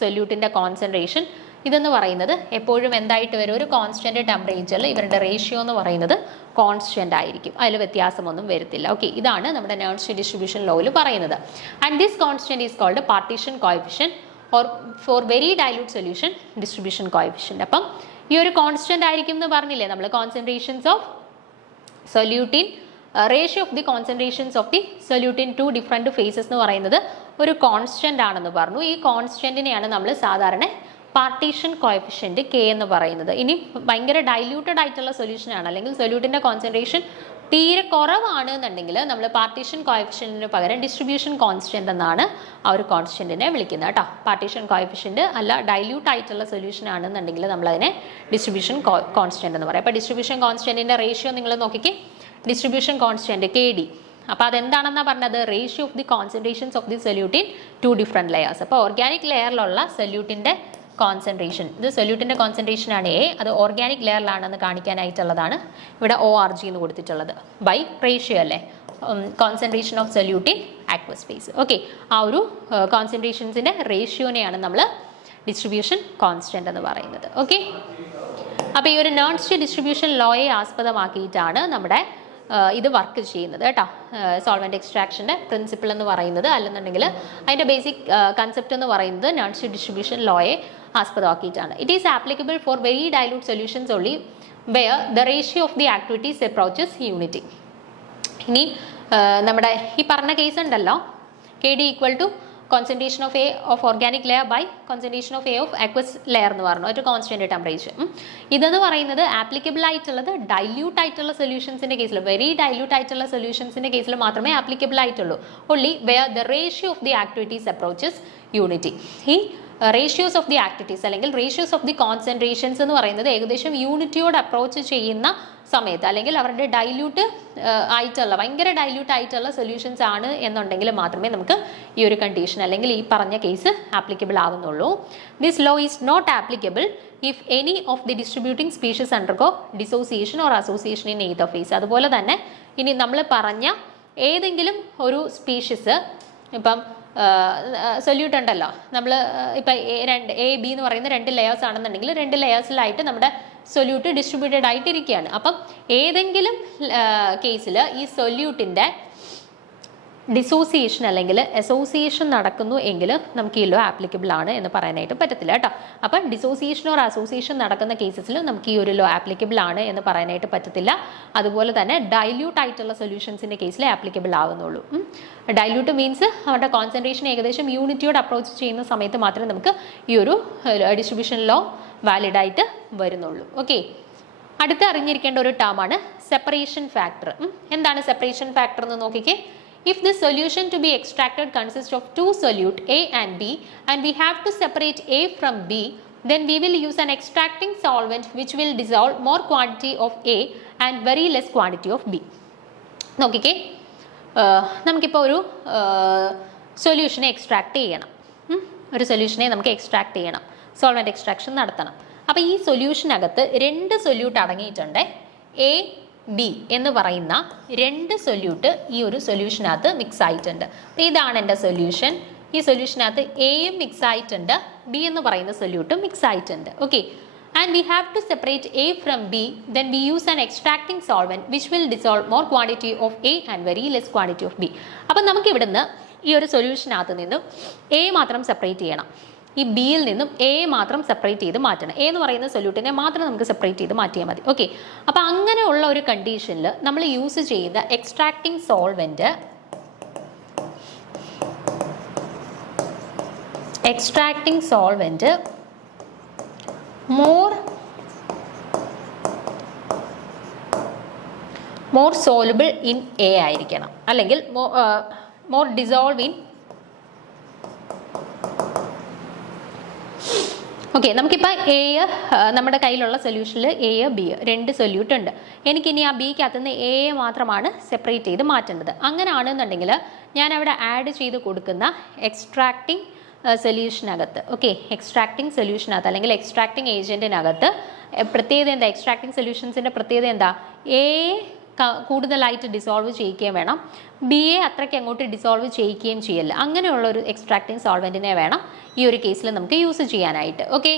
സൊല്യൂട്ടിൻ്റെ കോൺസെൻട്രേഷൻ, ഇതെന്ന് പറയുന്നത് എപ്പോഴും എന്തായിട്ട് വരും? ഒരു കോൺസ്റ്റന്റ് ടെമ്പറേച്ചറിൽ ഇവരുടെ റേഷ്യോ എന്ന് പറയുന്നത് കോൺസ്റ്റന്റ് ആയിരിക്കും, അതിൽ വ്യത്യാസമൊന്നും വരത്തില്ല. ഓക്കെ, ഇതാണ് നമ്മുടെ നേൺസ്റ്റ് ഡിസ്ട്രിബ്യൂഷൻ ലോയിൽ പറയുന്നത്. And this constant is called partition coefficient or for very dilute solution distribution coefficient. അപ്പം ഈ ഒരു കോൺസ്റ്റന്റ് ആയിരിക്കും എന്ന് പറഞ്ഞില്ലേ നമ്മൾ? കോൺസെൻട്രേഷൻസ് ഓഫ് സൊല്യൂട്ടിൻ ratio of the concentrations of the solute in 2 different phases എന്ന് പറയുന്നത് ഒരു കോൺസ്റ്റന്റ് ആണെന്ന് പറഞ്ഞു. ഈ കോൺസ്റ്റന്റിനെയാണ് നമ്മൾ സാധാരണ പാർട്ടീഷൻ കോഎഫിഷ്യന്റ് കെ എന്ന് പറയുന്നത്. ഇനി ഭയങ്കര ഡൈല്യൂട്ടഡ് ആയിട്ടുള്ള സൊല്യൂഷൻ ആണ് അല്ലെങ്കിൽ സൊല്യൂട്ടിൻ്റെ കോൺസെൻട്രേഷൻ തീരെ കുറവാണ് എന്നുണ്ടെങ്കിൽ നമ്മൾ പാർട്ടീഷൻ കോഎഫിഷ്യന്റിന് പകരം ഡിസ്ട്രിബ്യൂഷൻ കോൺസ്റ്റന്റ് എന്നാണ് ആ ഒരു കോൺസ്റ്റന്റിനെ വിളിക്കുന്നത് കേട്ടോ. പാർട്ടീഷൻ കോഎഫിഷ്യന്റ് അല്ല, ഡൈല്യൂട്ട് ആയിട്ടുള്ള സൊല്യൂഷൻ ആണെന്നുണ്ടെങ്കിൽ നമ്മളതിനെ ഡിസ്ട്രിബ്യൂഷൻ കോൺസ്റ്റന്റ് എന്ന് പറയും. അപ്പോൾ ഡിസ്ട്രിബ്യൂഷൻ കോൺസ്റ്റന്റിൻ്റെ റേഷ്യോ നിങ്ങൾ നോക്കിക്കേ, ഡിസ്ട്രിബ്യൂഷൻ കോൺസ്റ്റന്റ് കെ ഡി. അപ്പോൾ അതെന്താണെന്നാണ് പറഞ്ഞത്? Ratio of the concentrations of the solute in 2 different layers. അപ്പോൾ ഓർഗാനിക് ലെയറിലുള്ള സൊല്യൂട്ടിൻ്റെ കോൺസെൻട്രേഷൻ, ഇത് സൊല്യൂട്ടിൻ്റെ കോൺസെൻട്രേഷൻ ആണ് എ, അത് ഓർഗാനിക് ലെയറിലാണെന്ന് കാണിക്കാനായിട്ടുള്ളതാണ് ഇവിടെ ORG എന്ന് കൊടുത്തിട്ടുള്ളത്. ബൈ റേഷ്യോ അല്ലേ, concentration of solute in aqueous phase. Okay, ആ ഒരു കോൺസെൻട്രേഷൻസിൻ്റെ റേഷ്യോനെയാണ് നമ്മൾ ഡിസ്ട്രിബ്യൂഷൻ കോൺസ്റ്റന്റ് എന്ന് പറയുന്നത്. ഓക്കെ, അപ്പോൾ ഈ ഒരു നേൺസ്റ്റ് ഡിസ്ട്രിബ്യൂഷൻ ലോയെ ആസ്പദമാക്കിയിട്ടാണ് നമ്മുടെ ഇത് വർക്ക് ചെയ്യുന്നത് കേട്ടോ. സോൾവെന്റ് എക്സ്ട്രാക്ഷൻ്റെ പ്രിൻസിപ്പിൾ എന്ന് പറയുന്നത്, അല്ലെന്നുണ്ടെങ്കിൽ അതിൻ്റെ ബേസിക് കൺസെപ്റ്റ് എന്ന് പറയുന്നത് നേൺസ്റ്റ് ഡിസ്ട്രിബ്യൂഷൻ ലോയെ ആസ്പദമാക്കിയിട്ടാണ്. It is applicable for very dilute solutions only where the ratio of the activities approaches unity. ഇനി നമ്മുടെ ഈ പറഞ്ഞ കേസ് ഉണ്ടല്ലോ, K D equal to concentration of A of organic layer by concentration of A of aqueous layer എന്ന് പറഞ്ഞു, ഒരു കോൺസ്റ്റന്റ് ടെമ്പറേച്ചർ. ഇതെന്ന് പറയുന്നത് ആപ്ലിക്കബിൾ ആയിട്ടുള്ളത് ഡൈല്യൂട്ട് ആയിട്ടുള്ള സൊല്യൂഷൻസിന്റെ കേസിൽ, വെരി ഡൈല്യൂട്ട് ആയിട്ടുള്ള സൊല്യൂഷൻസിന്റെ കേസിൽ മാത്രമേ ആപ്ലിക്കബിൾ ആയിട്ടുള്ളൂ. only where the ratio of the activities approaches unity. ഈ റേഷ്യോസ് ഓഫ് ദി ആക്ടിവിറ്റീസ് അല്ലെങ്കിൽ റേഷ്യോസ് ഓഫ് ദി കോൺസെൻട്രേഷൻസ് എന്ന് പറയുന്നത് ഏകദേശം യൂണിറ്റിയോട് അപ്രോച്ച് ചെയ്യുന്ന സമയത്ത്, അല്ലെങ്കിൽ അവരുടെ ഡൈല്യൂട്ട് ആയിട്ടുള്ള ഭയങ്കര ഡൈല്യൂട്ട് ആയിട്ടുള്ള സൊല്യൂഷൻസ് ആണ് എന്നുണ്ടെങ്കിൽ മാത്രമേ നമുക്ക് ഈ ഒരു കണ്ടീഷൻ അല്ലെങ്കിൽ ഈ പറഞ്ഞ കേസ് ആപ്ലിക്കബിൾ ആവുന്നുള്ളൂ. This law is not applicable if any of the distributing species undergo dissociation or association in either phase. അതുപോലെ തന്നെ ഇനി നമ്മൾ പറഞ്ഞ ഏതെങ്കിലും ഒരു സ്പീഷീസ്, ഇപ്പം സൊല്യൂട്ട് ഉണ്ടല്ലോ, നമ്മൾ ഇപ്പം എ ബി എന്ന് പറയുന്ന 2 ലെയേഴ്സ് ആണെന്നുണ്ടെങ്കിൽ 2 ലെയേഴ്സിലായിട്ട് നമ്മുടെ സൊല്യൂട്ട് ഡിസ്ട്രിബ്യൂട്ടഡ് ആയിട്ടിരിക്കുകയാണ്. അപ്പം ഏതെങ്കിലും കേസിൽ ഈ സൊല്യൂട്ടിൻ്റെ ഡിസോസിയേഷൻ അല്ലെങ്കിൽ അസോസിയേഷൻ നടക്കുന്നു എങ്കിൽ നമുക്ക് ഈ ലോ ആപ്ലിക്കബിൾ ആണ് എന്ന് പറയാനായിട്ട് പറ്റത്തില്ല കേട്ടോ. അപ്പം ഡിസോസിയേഷൻ ഓർ അസോസിയേഷൻ നടക്കുന്ന കേസസിൽ നമുക്ക് ഈ ഒരു ലോ ആപ്ലിക്കബിൾ ആണ് എന്ന് പറയാനായിട്ട് പറ്റത്തില്ല. അതുപോലെ തന്നെ ഡൈല്യൂട്ട് ആയിട്ടുള്ള സൊല്യൂഷൻസിൻ്റെ കേസിൽ ആപ്ലിക്കബിൾ ആവുന്നുള്ളൂ. ഡൈല്യൂട്ട് മീൻസ് അവരുടെ കോൺസെൻട്രേഷൻ ഏകദേശം യൂണിറ്റിയോട് അപ്രോച്ച് ചെയ്യുന്ന സമയത്ത് മാത്രമേ നമുക്ക് ഈ ഒരു ഡിസ്ട്രിബ്യൂഷൻ ലോ വാലിഡ് ആയിട്ട് വരുന്നുള്ളൂ. ഓക്കെ, അടുത്ത് അറിഞ്ഞിരിക്കേണ്ട ഒരു ടേമാണ് സെപ്പറേഷൻ ഫാക്ടർ. എന്താണ് സെപ്പറേഷൻ ഫാക്ടർ എന്ന് നോക്കിക്കേ. If the solution to be extracted consists of 2 solute A and B and we have to separate A from B, then we will use an extracting solvent which will dissolve more quantity of A and very less quantity of B. നോക്കിക്കേ, നമുക്കിപ്പോൾ ഒരു സൊല്യൂഷനെ എക്സ്ട്രാക്ട് ചെയ്യണം. ഒരു സൊല്യൂഷനെ നമുക്ക് എക്സ്ട്രാക്ട് ചെയ്യണം, സോൾവെൻറ്റ് എക്സ്ട്രാക്ഷൻ നടത്തണം. അപ്പോൾ ഈ സൊല്യൂഷനകത്ത് 2 സൊല്യൂട്ട് അടങ്ങിയിട്ടുണ്ട്. എ ബി എന്ന് പറയുന്ന 2 സൊല്യൂട്ട് ഈ ഒരു സൊല്യൂഷനകത്ത് മിക്സ് ആയിട്ടുണ്ട്. അപ്പോൾ ഇതാണ് എൻ്റെ സൊല്യൂഷൻ. ഈ സൊല്യൂഷനകത്ത് എയും മിക്സ് ആയിട്ടുണ്ട്, ബി എന്ന് പറയുന്ന സൊല്യൂട്ടും മിക്സ് ആയിട്ടുണ്ട്. Okay, and we have to separate A from B, then we use an extracting solvent which will dissolve more quantity of A and very less quantity of B. അപ്പം നമുക്ക് ഇവിടുന്ന് ഈ ഒരു സൊല്യൂഷനകത്ത് നിന്നും എ മാത്രം സെപ്പറേറ്റ് ചെയ്യണം, ഈ ബിയിൽ നിന്നും എ മാത്രം സെപ്പറേറ്റ് ചെയ്ത് മാറ്റണം. എ എന്ന് പറയുന്ന സൊല്യൂട്ടിനെ മാത്രം നമുക്ക് സെപ്പറേറ്റ് ചെയ്ത് മാറ്റിയാൽ മതി. ഓക്കെ, അപ്പോൾ അങ്ങനെയുള്ള ഒരു കണ്ടീഷനിൽ നമ്മൾ യൂസ് ചെയ്ത extracting solvent more soluble in A ആയിരിക്കണം, അല്ലെങ്കിൽ മോർ ഡിസോൾവ് ഇൻ. ഓക്കെ, നമുക്കിപ്പോൾ എ നമ്മുടെ കയ്യിലുള്ള സൊല്യൂഷനിൽ എ ബി 2 സൊല്യൂട്ട് ഉണ്ട്. എനിക്കിനി ആ ബിക്കകത്തുനിന്ന് എ മാത്രമാണ് സെപ്പറേറ്റ് ചെയ്ത് മാറ്റേണ്ടത്. അങ്ങനെയാണെന്നുണ്ടെങ്കിൽ ഞാൻ അവിടെ ആഡ് ചെയ്ത് കൊടുക്കുന്ന എക്സ്ട്രാക്ടിങ് സൊല്യൂഷനകത്ത്, ഓക്കെ, എക്സ്ട്രാക്ടിങ് സൊല്യൂഷനകത്ത് അല്ലെങ്കിൽ എക്സ്ട്രാക്ടിങ് ഏജൻറ്റിനകത്ത് പ്രത്യേകത എന്താ? എക്സ്ട്രാക്ടിങ് സൊല്യൂഷൻസിൻ്റെ പ്രത്യേകത എന്താ? എ കൂടുതലായിട്ട് ഡിസോൾവ് ചെയ്യിക്കുകയും വേണം, ബി എ അത്രയ്ക്ക് അങ്ങോട്ട് ഡിസോൾവ് ചെയ്യിക്കുകയും ചെയ്യല്ല. അങ്ങനെയുള്ള ഒരു എക്സ്ട്രാക്ടിങ് സോൾവെന്റിനെ വേണം ഈ ഒരു കേസിൽ നമുക്ക് യൂസ് ചെയ്യാനായിട്ട്. Okay,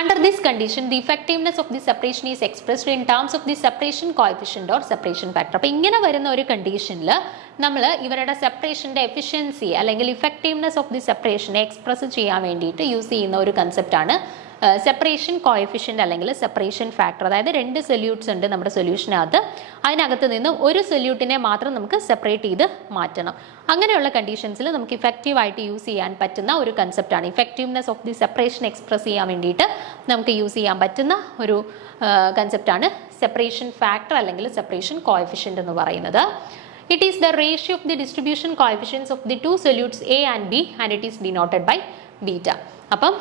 under this condition the effectiveness of the separation is expressed in terms of the separation coefficient or separation factor. അപ്പോൾ ഇങ്ങനെ വരുന്ന ഒരു കണ്ടീഷനിൽ നമ്മൾ ഇവരുടെ സെപ്പറേഷൻ്റെ എഫിഷ്യൻസി അല്ലെങ്കിൽ ഇഫക്റ്റീവ്നെസ് ഓഫ് ദി സെപ്പറേഷനെ എക്സ്പ്രസ് ചെയ്യാൻ വേണ്ടിയിട്ട് യൂസ് ചെയ്യുന്ന ഒരു കൺസെപ്റ്റാണ് സെപ്പറേഷൻ കോഎഫിഷ്യൻ്റ് അല്ലെങ്കിൽ സെപ്പറേഷൻ ഫാക്ടർ. അതായത് 2 സൊല്യൂട്ട്സ് ഉണ്ട് നമ്മുടെ സൊല്യൂഷനകത്ത്, അതിനകത്ത് നിന്നും ഒരു സൊല്യൂട്ടിനെ മാത്രം നമുക്ക് സെപ്പറേറ്റ് ചെയ്ത് മാറ്റണം. അങ്ങനെയുള്ള കണ്ടീഷൻസിൽ നമുക്ക് ഇഫക്റ്റീവായിട്ട് യൂസ് ചെയ്യാൻ പറ്റുന്ന ഒരു കൺസെപ്റ്റാണ്. Effectiveness of the separation express ചെയ്യാൻ വേണ്ടിയിട്ട് നമുക്ക് യൂസ് ചെയ്യാൻ പറ്റുന്ന ഒരു കൺസെപ്റ്റാണ് സെപ്പറേഷൻ ഫാക്ടർ അല്ലെങ്കിൽ സെപ്പറേഷൻ കോഎഫിഷ്യൻ്റ് എന്ന് പറയുന്നത്. It is the ratio of the distribution coefficients of the 2 solutes A and B and it is denoted by beta. അപ്പം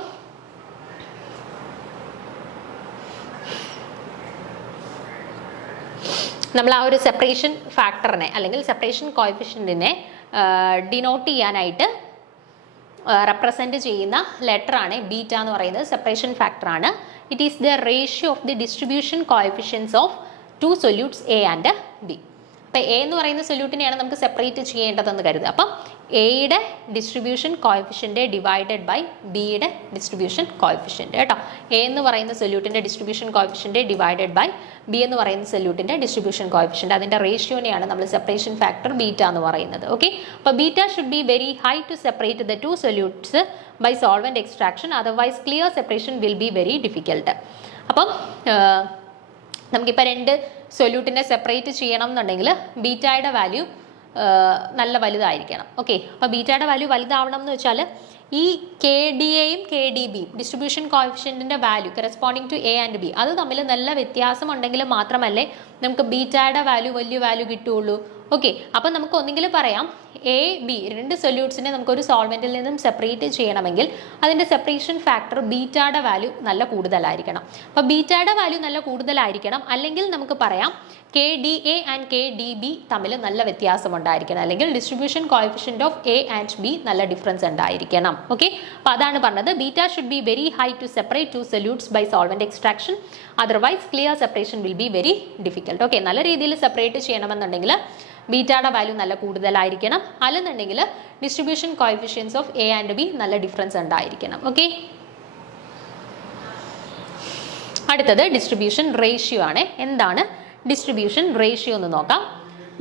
നമ്മൾ ആ ഒരു സെപ്പറേഷൻ ഫാക്ടറിനെ അല്ലെങ്കിൽ സെപ്പറേഷൻ കോഎഫിഷ്യൻറ്റിനെ ഡിനോട്ട് ചെയ്യാനായിട്ട് റെപ്രസെൻറ്റ് ചെയ്യുന്ന ലെറ്ററാണ് ബീറ്റ എന്ന് പറയുന്നത്, സെപ്പറേഷൻ ഫാക്ടറാണ്. It is the ratio of the distribution coefficients of 2 solutes A and B. അപ്പം എ എന്ന് പറയുന്ന സൊല്യൂട്ടിനെയാണ് നമുക്ക് സെപ്പറേറ്റ് ചെയ്യേണ്ടതെന്ന് കരുതുക. അപ്പം എയുടെ ഡിസ്ട്രിബ്യൂഷൻ കോഎഫിഷ്യൻ്റ് ഡിവൈഡഡ് ബൈ ബിയുടെ ഡിസ്ട്രിബ്യൂഷൻ കോഎഫിഷ്യൻ്റ് കേട്ടോ. എ എന്ന് പറയുന്ന സൊല്യൂട്ടിൻ്റെ distribution coefficient divided by B എന്ന് പറയുന്ന സൊല്യൂട്ടിൻ്റെ ഡിസ്ട്രിബ്യൂഷൻ കോഎഫിഷ്യൻ്റ്, അതിൻ്റെ റേഷ്യോനെയാണ് നമ്മൾ സെപ്പറേഷൻ ഫാക്ടർ ബീറ്റ എന്ന് പറയുന്നത്. ഓക്കെ, അപ്പോൾ beta should be very high to separate the 2 solutes by solvent extraction, otherwise clear separation will be very difficult. അപ്പം നമുക്കിപ്പോൾ 2 സൊല്യൂട്ടിനെ സെപ്പറേറ്റ് ചെയ്യണം എന്നുണ്ടെങ്കിൽ ബീറ്റയുടെ വാല്യൂ നല്ല വലുതായിരിക്കണം. ഓക്കെ, അപ്പോൾ ബീറ്റയുടെ വാല്യൂ വലുതാവണം എന്ന് വെച്ചാൽ ഈ കെ ഡി എയും കെ ഡി ബിയും ഡിസ്ട്രിബ്യൂഷൻ കോഎഫിഷ്യൻറ്റിൻ്റെ value corresponding to A and B അത് തമ്മിൽ നല്ല വ്യത്യാസം ഉണ്ടെങ്കിൽ മാത്രമല്ലേ നമുക്ക് ബീറ്റയുടെ വാല്യൂ വലിയ വാല്യൂ കിട്ടുകയുള്ളൂ. ഓക്കെ, അപ്പം നമുക്ക് ഒന്നെങ്കിലും പറയാം എ ബി രണ്ട് സൊല്യൂട്ട്സിനെ നമുക്കൊരു സോൾവെൻറ്റിൽ നിന്നും സെപ്പറേറ്റ് ചെയ്യണമെങ്കിൽ അതിൻ്റെ സെപ്പറേഷൻ ഫാക്ടർ ബീറ്റയുടെ വാല്യൂ നല്ല കൂടുതലായിരിക്കണം. അപ്പോൾ ബീറ്റയുടെ വാല്യൂ നല്ല കൂടുതലായിരിക്കണം, അല്ലെങ്കിൽ നമുക്ക് പറയാം K D A and K D B തമ്മിൽ നല്ല വ്യത്യാസം ഉണ്ടായിരിക്കണം, അല്ലെങ്കിൽ distribution coefficient of A and B നല്ല ഡിഫറൻസ് ഉണ്ടായിരിക്കണം. ഓക്കെ, അപ്പോൾ അതാണ് പറഞ്ഞത് beta should be very high to separate two solutes by solvent extraction, otherwise clear separation will be very difficult. Okay, നല്ല രീതിയിൽ സെപ്പറേറ്റ് ചെയ്യണമെന്നുണ്ടെങ്കിൽ ബീറ്റയുടെ വാല്യൂ നല്ല കൂടുതലായിരിക്കണം, അല്ലെന്നുണ്ടെങ്കിൽ distribution coefficients of A and B നല്ല ഡിഫറൻസ് ഉണ്ടായിരിക്കണം. ഓക്കെ, അടുത്തത് ഡിസ്ട്രിബ്യൂഷൻ റേഷ്യോ ആണ്. എന്താണ് ഡിസ്ട്രിബ്യൂഷൻ റേഷ്യോ എന്ന് നോക്കാം.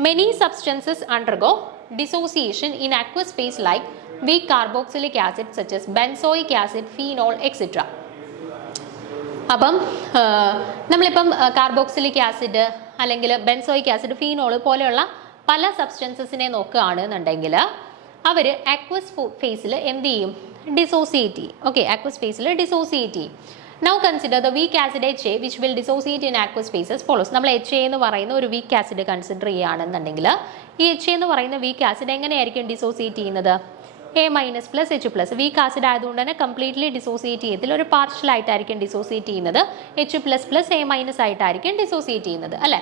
Many substances undergo dissociation in aqueous phase like weak carboxylic acid such as benzoic acid, phenol, etc. അപ്പം നമ്മളിപ്പം കാർബോക്സിലിക് ആസിഡ് അല്ലെങ്കിൽ ബെൻസോയിക് ആസിഡ്, ഫീനോൾ പോലെയുള്ള പല സബ്സ്റ്റൻസസിനെ നോക്കുകയാണെന്നുണ്ടെങ്കിൽ അവർ അക്വസ് ഫേസിൽ എന്ത് ചെയ്യും? ഡിസോസിയേറ്റ് ചെയ്യും. ഓക്കെ, അക്വസ് ഫേസിൽ ഡിസോസിയേറ്റ് ചെയ്യും. Now consider the weak acid HA which will dissociate in aqueous phases follows. നമ്മൾ HA എന്ന് പറയുന്ന ഒരു വീക്ക് ആസിഡ് കൺസിഡർ ചെയ്യുകയാണെന്നുണ്ടെങ്കിൽ ഈ HA എന്ന് പറയുന്ന വീക്ക് ആസിഡ് എങ്ങനെയായിരിക്കും ഡിസോസിയേറ്റ് ചെയ്യുന്നത്? A minus plus H plus. Weak acid ആയതുകൊണ്ട് തന്നെ കംപ്ലീറ്റ്ലി ഡിസോസിയേറ്റ് ചെയ്യത്തില്ല, ഒരു പാർഷ്യൽ ആയിട്ടായിരിക്കും ഡിസോസിയേറ്റ് ചെയ്യുന്നത്. H plus plus A minus ആയിട്ടായിരിക്കും ഡിസോസിയേറ്റ് ചെയ്യുന്നത്, അല്ലേ?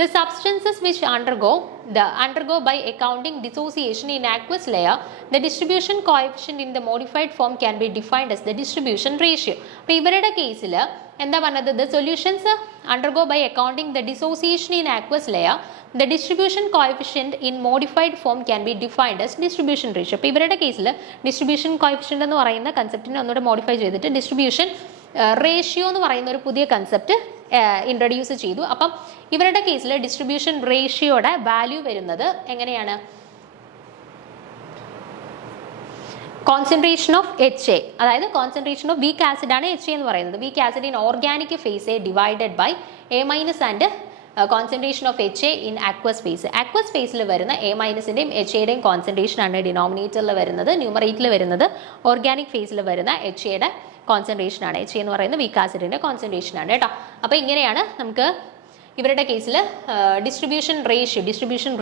The substances which undergo by accounting dissociation in aqueous layer, the distribution coefficient in the modified form can be defined as the distribution ratio. അപ്പോൾ ഇവരുടെ കേസിൽ എന്താ പറഞ്ഞത്? The solutions undergo by accounting the dissociation in aqueous layer, the distribution coefficient in modified form can be defined as distribution ratio. അപ്പോൾ ഇവരുടെ കേസിൽ ഡിസ്ട്രിബ്യൂഷൻ കോഎഫിഷ്യന്റ് എന്ന് പറയുന്ന കൺസെപ്റ്റിനെ ഒന്നുകൂടെ മോഡിഫൈ ചെയ്തിട്ട് ഡിസ്ട്രിബ്യൂഷൻ റേഷ്യോ എന്ന് പറയുന്ന ഒരു പുതിയ കൺസെപ്റ്റ് ഇൻട്രൊഡ്യൂസ് ചെയ്തു. അപ്പം ഇവരുടെ കേസിൽ ഡിസ്ട്രിബ്യൂഷൻ റേഷ്യോയുടെ വാല്യൂ വരുന്നത് എങ്ങനെയാണ്? കോൺസെൻട്രേഷൻ ഓഫ് HA, അതായത് കോൺസെൻട്രേഷൻ ഓഫ് വീക്ക് ആസിഡ് ആണ് HA എന്ന് പറയുന്നത്. Weak acid in organic phase divided by A minus and concentration of HA in aqueous phase. Aqueous ഫേസിൽ വരുന്ന A മൈനസിൻ്റെയും HAയുടെയും കോൺസെൻട്രേഷൻ ആണ് ഡിനോമിനേറ്ററിൽ വരുന്നത്. ന്യൂമറേറ്ററിൽ വരുന്നത് ഓർഗാനിക് ഫേസിൽ വരുന്ന HAയുടെ കോൺസെൻട്രേഷൻ ആണ്. HA എന്ന് പറയുന്ന വീക്ക് ആസിഡിൻ്റെ കോൺസെൻട്രേഷൻ ആണ് കേട്ടോ. അപ്പോൾ ഇങ്ങനെയാണ് നമുക്ക് ഇവരുടെ കേസിൽ ഡിസ്ട്രിബ്യൂഷൻ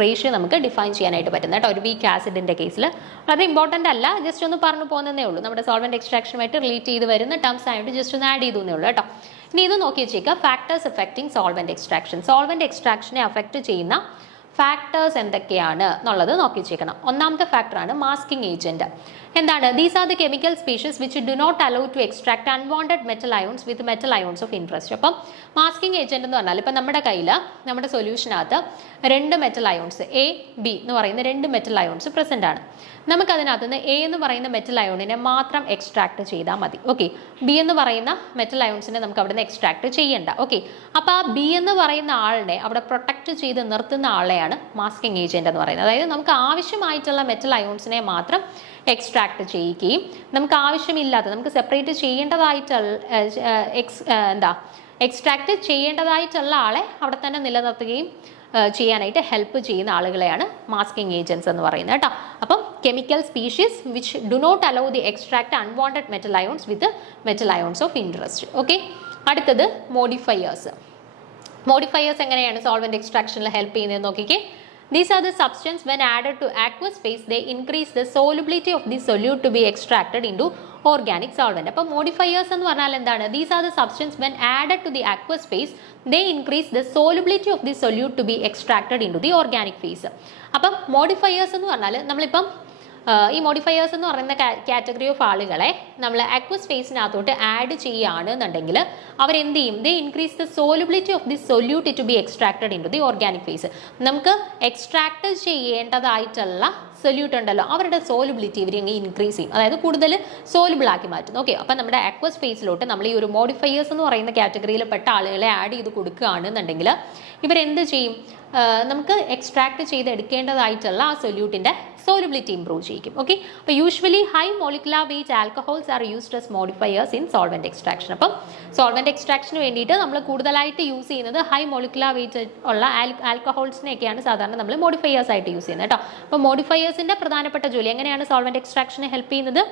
റേഷ്യോ നമുക്ക് ഡിഫൈൻ ചെയ്യാനായിട്ട് പറ്റുന്നത് കേട്ടോ. ഒരു വീക്ക് ആസിഡിൻ്റെ കേസിൽ വളരെ ഇമ്പോർട്ടൻ്റ് അല്ല, ജസ്റ്റ് ഒന്ന് പറഞ്ഞു പോകുന്നതേ ഉള്ളൂ. നമ്മുടെ സോൾവെൻറ്റ് എക്സ്ട്രാക്ഷനുമായിട്ട് റിലേറ്റ് ചെയ്ത് വരുന്ന ടേംസ് ആയിട്ട് ജസ്റ്റ് ഒന്ന് ആഡ് ചെയ്തേ ഉള്ളൂ കേട്ടോ. ഇനി ഇത് നോക്കി വെച്ചേക്കുക, factors affecting solvent extraction. Solvent എക്സ്ട്രാക്ഷനെ അഫക്റ്റ് ചെയ്യുന്ന ഫാക്ടേഴ്സ് എന്തൊക്കെയാണ് എന്നുള്ളത് നോക്കി വെച്ചേക്കണം. ഒന്നാമത്തെ ഫാക്ടറാണ് മാസ്കിംഗ് ഏജന്റ്. എന്താണ്? These are the chemical species which do not allow to extract unwanted metal ions with metal ions of interest. അപ്പം മാസ്കിംഗ് ഏജന്റ് എന്ന് പറഞ്ഞാൽ ഇപ്പം നമ്മുടെ കയ്യിൽ നമ്മുടെ സൊല്യൂഷനകത്ത് രണ്ട് മെറ്റൽ അയോൺസ് A, B എന്ന് പറയുന്ന രണ്ട് മെറ്റൽ അയോൺസ് പ്രസൻ്റ് ആണ്. നമുക്കതിനകത്ത് നിന്ന് A എന്ന് പറയുന്ന മെറ്റൽ അയോണിനെ മാത്രം എക്സ്ട്രാക്ട് ചെയ്താൽ മതി. ഓക്കെ, B എന്ന് പറയുന്ന മെറ്റൽ അയോൺസിനെ നമുക്ക് അവിടെ നിന്ന് എക്സ്ട്രാക്ട് ചെയ്യണ്ട. ഓക്കെ, അപ്പോൾ ആ B എന്ന് പറയുന്ന ആളിനെ അവിടെ പ്രൊട്ടക്ട് ചെയ്ത് നിർത്തുന്ന ആളെയാണ് മാസ്കിംഗ് ഏജന്റ് എന്ന് പറയുന്നത്. അതായത് നമുക്ക് ആവശ്യമായിട്ടുള്ള മെറ്റൽ അയോൺസിനെ മാത്രം എക്സ്ട്രാക്ട് ചെയ്യുകയും നമുക്ക് ആവശ്യമില്ലാത്ത, നമുക്ക് സെപ്പറേറ്റ് ചെയ്യേണ്ടതായിട്ടുള്ള എക്സ്ട്രാക്ട് ചെയ്യേണ്ടതായിട്ടുള്ള ആളെ അവിടെ തന്നെ നിലനിർത്തുകയും ചെയ്യാനായിട്ട് ഹെൽപ്പ് ചെയ്യുന്ന ആളുകളെയാണ് മാസ്കിംഗ് ഏജൻസ് എന്ന് പറയുന്നത് കേട്ടോ. അപ്പം chemical species which do not allow the extract unwanted metal ions with metal ions of interest. Okay, അടുത്തത് മോഡിഫയേഴ്സ്. മോഡിഫയേഴ്സ് എങ്ങനെയാണ് സോൾവെന്റ് എക്സ്ട്രാക്ഷനിൽ ഹെൽപ്പ് ചെയ്യുന്നത് നോക്കിക്കേ. These are the substances when added to aqueous phase, they increase the solubility of the solute to be extracted into organic solvent. അപ്പോൾ മോഡിഫയേഴ്സ് എന്ന് പറഞ്ഞാൽ എന്താണ്? These are the substances when added to the aqueous phase, they increase the solubility of the solute to be extracted into the organic phase. അപ്പം മോഡിഫയേഴ്സ് എന്ന് പറഞ്ഞാൽ നമ്മളിപ്പം ഈ മോഡിഫയേഴ്സ് എന്ന് പറയുന്ന കാറ്റഗറി ഓഫ് ആളുകളെ നമ്മൾ അക്വസ് ഫേസിനകത്തോട്ട് ആഡ് ചെയ്യുകയാണെന്നുണ്ടെങ്കിൽ അവരെന്ത് ചെയ്യും? They increase the solubility of the solute to be extracted into the organic phase. നമുക്ക് എക്സ്ട്രാക്ട് ചെയ്യേണ്ടതായിട്ടുള്ള സൊല്യൂട്ട് ഉണ്ടല്ലോ, അവരുടെ സോലുബിലിറ്റി ഇവർ ഇൻക്രീസ് ചെയ്യും, അതായത് കൂടുതൽ സോലുബിൾ ആക്കി മാറ്റും. ഓക്കെ, അപ്പം നമ്മുടെ അക്വസ് ഫേസിലോട്ട് നമ്മൾ ഈ ഒരു മോഡിഫയേഴ്സ് എന്ന് പറയുന്ന കാറ്റഗറിയിൽ പെട്ട ആളുകളെ ആഡ് ചെയ്ത് കൊടുക്കുകയാണെന്നുണ്ടെങ്കിൽ ഇവരെന്ത് ചെയ്യും? നമുക്ക് എക്സ്ട്രാക്ട് ചെയ്തെടുക്കേണ്ടതായിട്ടുള്ള ആ സൊല്യൂട്ടിൻ്റെ solubility improve ചെയ്യും. ഓക്കെ, അപ്പോൾ usually high molecular weight alcohols are used as modifiers in solvent extraction. അപ്പം സോൾവെന്റ് എക്സ്ട്രാക്ഷന് വേണ്ടിയിട്ട് നമ്മൾ കൂടുതലായിട്ട് യൂസ് ചെയ്യുന്നത് ഹൈ മോളിക്കുലർ വെയിറ്റ് ഉള്ള ആൽക്കഹോൾസിനെയൊക്കെയാണ് സാധാരണ നമ്മൾ മോഡിഫയേഴ്സ് ആയിട്ട് യൂസ് ചെയ്യുന്നത് കേട്ടോ. അപ്പോൾ മോഡിഫയേഴ്സിൻ്റെ പ്രധാനപ്പെട്ട ജോലി എങ്ങനെയാണ് സോൾവെന്റ് എക്സ്ട്രാക്ഷനെ ഹെൽപ്പ് ചെയ്യുന്നത്?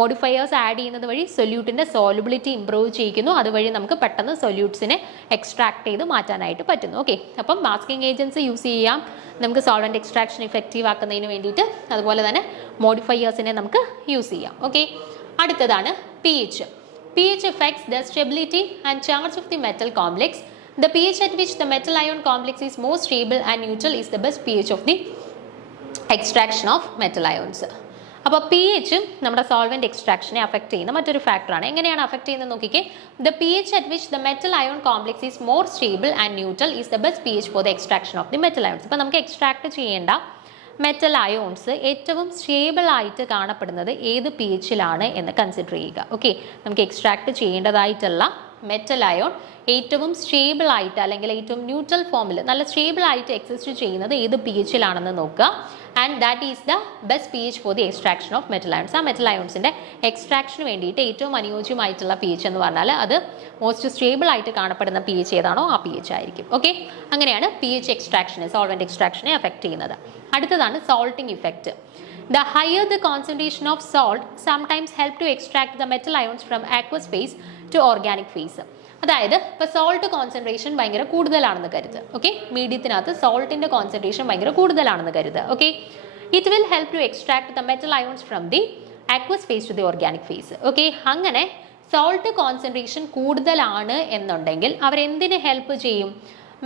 മോഡിഫയേഴ്സ് ആഡ് ചെയ്യുന്നത് വഴി സൊല്യൂട്ടിൻ്റെ സോലുബിലിറ്റി ഇംപ്രൂവ് ചെയ്യിക്കുന്നു. അതുവഴി നമുക്ക് പെട്ടെന്ന് സൊല്യൂട്ട്സിനെ എക്സ്ട്രാക്ട് ചെയ്ത് മാറ്റാനായിട്ട് പറ്റുന്നു. ഓക്കെ, അപ്പം മാസ്കിംഗ് ഏജൻസ് യൂസ് ചെയ്യാം നമുക്ക് സോൾവെന്റ് എക്സ്ട്രാക്ഷൻ ഇഫക്റ്റീവ് ആക്കുന്നതിന് വേണ്ടിയിട്ട്. അതുപോലെ തന്നെ മോഡിഫയേഴ്സിനെ നമുക്ക് യൂസ് ചെയ്യാം. ഓക്കെ, അടുത്തതാണ് pH. pH affects the stability and charge of the metal complex. The pH at which the metal ion complex is more stable and neutral is the best pH of the extraction of metal ions. അപ്പോൾ പി എച്ചും നമ്മുടെ സോൾവെന്റ് എക്സ്ട്രാക്ഷനെ അഫക്ട് ചെയ്യുന്ന മറ്റൊരു ഫാക്ടറാണ്. എങ്ങനെയാണ് അഫക്ട് ചെയ്യുന്നത് നോക്കിക്കേ. The P H at which the metal ion complex is more stable and neutral is the best P H for the extraction of the metal ions. ഇപ്പോൾ നമുക്ക് എക്സ്ട്രാക്ട് ചെയ്യേണ്ട മെറ്റൽ അയോൺസ് ഏറ്റവും സ്റ്റേബിൾ ആയിട്ട് കാണപ്പെടുന്നത് ഏത് പി എച്ചിലാണ് എന്ന് കൺസിഡർ ചെയ്യുക. ഓക്കെ, നമുക്ക് എക്സ്ട്രാക്ട് ചെയ്യേണ്ടതായിട്ടുള്ള മെറ്റൽ അയോൺ ഏറ്റവും സ്റ്റേബിൾ ആയിട്ട് അല്ലെങ്കിൽ ഏറ്റവും ന്യൂട്രൽ ഫോമിൽ നല്ല സ്റ്റേബിൾ ആയിട്ട് എക്സിസ്റ്റ് ചെയ്യുന്നത് ഏത് പി എച്ചിലാണെന്ന് നോക്കുക. And that is the best P H for the extraction of metal ions. ആ മെറ്റൽ അയോൺസിൻ്റെ എക്സ്ട്രാക്ഷന് വേണ്ടിയിട്ട് ഏറ്റവും അനുയോജ്യമായിട്ടുള്ള പി എച്ച് എന്ന് പറഞ്ഞാൽ അത് മോസ്റ്റ് സ്റ്റേബിൾ ആയിട്ട് കാണപ്പെടുന്ന പി എച്ച് ഏതാണോ ആ പി എച്ച് ആയിരിക്കും. ഓക്കെ, അങ്ങനെയാണ് പി എച്ച് എക്സ്ട്രാക്ഷനെ സോൾവെന്റ് എക്സ്ട്രാക്ഷനെ അഫക്ട് ചെയ്യുന്നത്. അടുത്തതാണ് sorting effect. The higher the concentration of salt sometimes help to extract the metal ions from aqueous phase to organic phase. അതായത് ഇപ്പോൾ സോൾട്ട് കോൺസെൻട്രേഷൻ ഭയങ്കര കൂടുതലാണെന്ന് കരുതുക. ഓക്കെ, മീഡിയത്തിനകത്ത് സോൾട്ടിൻ്റെ കോൺസെൻട്രേഷൻ ഭയങ്കര കൂടുതലാണെന്ന് കരുതുക. Okay, it will help to extract the metal ions from the aqueous phase to the organic phase. Okay, അങ്ങനെ സോൾട്ട് കോൺസെൻട്രേഷൻ കൂടുതലാണ് എന്നുണ്ടെങ്കിൽ അവരെന്തിന് ഹെൽപ്പ് ചെയ്യും?